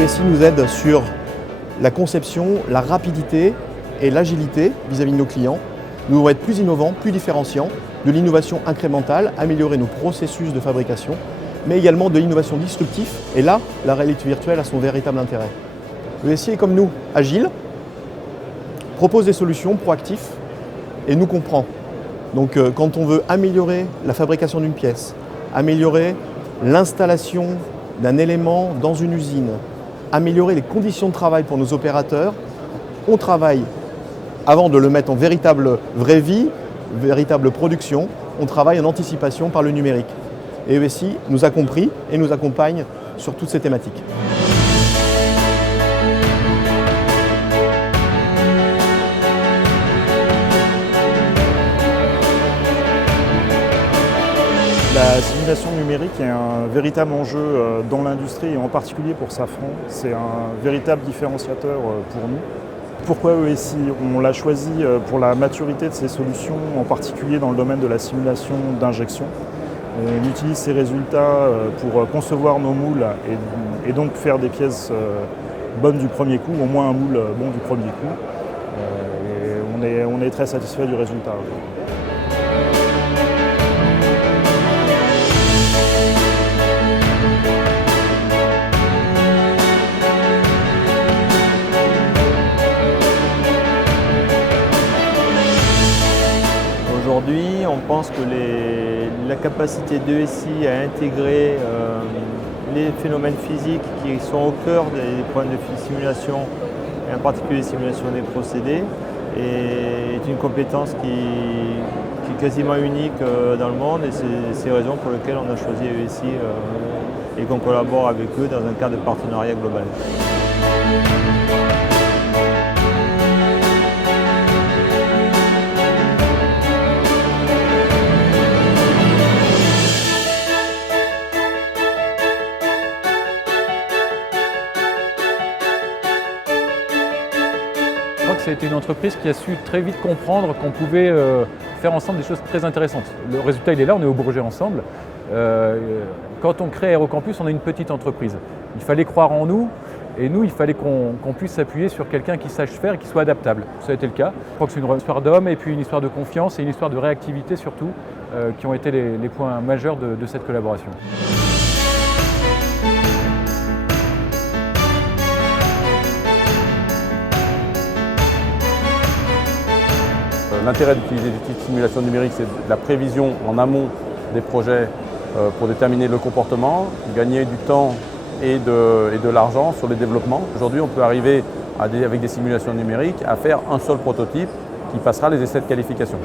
ESI nous aide sur la conception, la rapidité et l'agilité vis-à-vis de nos clients. Nous devons être plus innovants, plus différenciants, de l'innovation incrémentale, améliorer nos processus de fabrication, mais également de l'innovation disruptive. Et là, la réalité virtuelle a son véritable intérêt. ESI est comme nous, agile, propose des solutions, proactif et nous comprend. Donc quand on veut améliorer la fabrication d'une pièce, améliorer l'installation d'un élément dans une usine, améliorer les conditions de travail pour nos opérateurs, on travaille avant de le mettre en véritable vraie vie, véritable production, on travaille en anticipation par le numérique. Et ESI nous a compris et nous accompagne sur toutes ces thématiques. La simulation numérique est un véritable enjeu dans l'industrie et en particulier pour Safran. C'est un véritable différenciateur pour nous. Pourquoi ESI? On l'a choisi pour la maturité de ses solutions, en particulier dans le domaine de la simulation d'injection. On utilise ces résultats pour concevoir nos moules et donc faire des pièces bonnes du premier coup, au moins un moule bon du premier coup. Et on est très satisfait du résultat. Aujourd'hui, on pense que la capacité d'ESI à intégrer les phénomènes physiques qui sont au cœur des problèmes de simulation, et en particulier les simulations des procédés, est une compétence qui est quasiment unique dans le monde, et c'est ces raisons pour lesquelles on a choisi ESI et qu'on collabore avec eux dans un cadre de partenariat global. Je crois que ça a été une entreprise qui a su très vite comprendre qu'on pouvait faire ensemble des choses très intéressantes. Le résultat, il est là, on est au Bourget ensemble. Quand on crée Aérocampus, on est une petite entreprise. Il fallait croire en nous et nous, il fallait qu'on puisse s'appuyer sur quelqu'un qui sache faire et qui soit adaptable. Ça a été le cas. Je crois que c'est une histoire d'homme et puis une histoire de confiance et une histoire de réactivité surtout qui ont été les points majeurs de cette collaboration. L'intérêt d'utiliser des outils de simulation numérique, c'est la prévision en amont des projets pour déterminer le comportement, gagner du temps et de l'argent sur les développements. Aujourd'hui, on peut arriver avec des simulations numériques à faire un seul prototype qui passera les essais de qualification.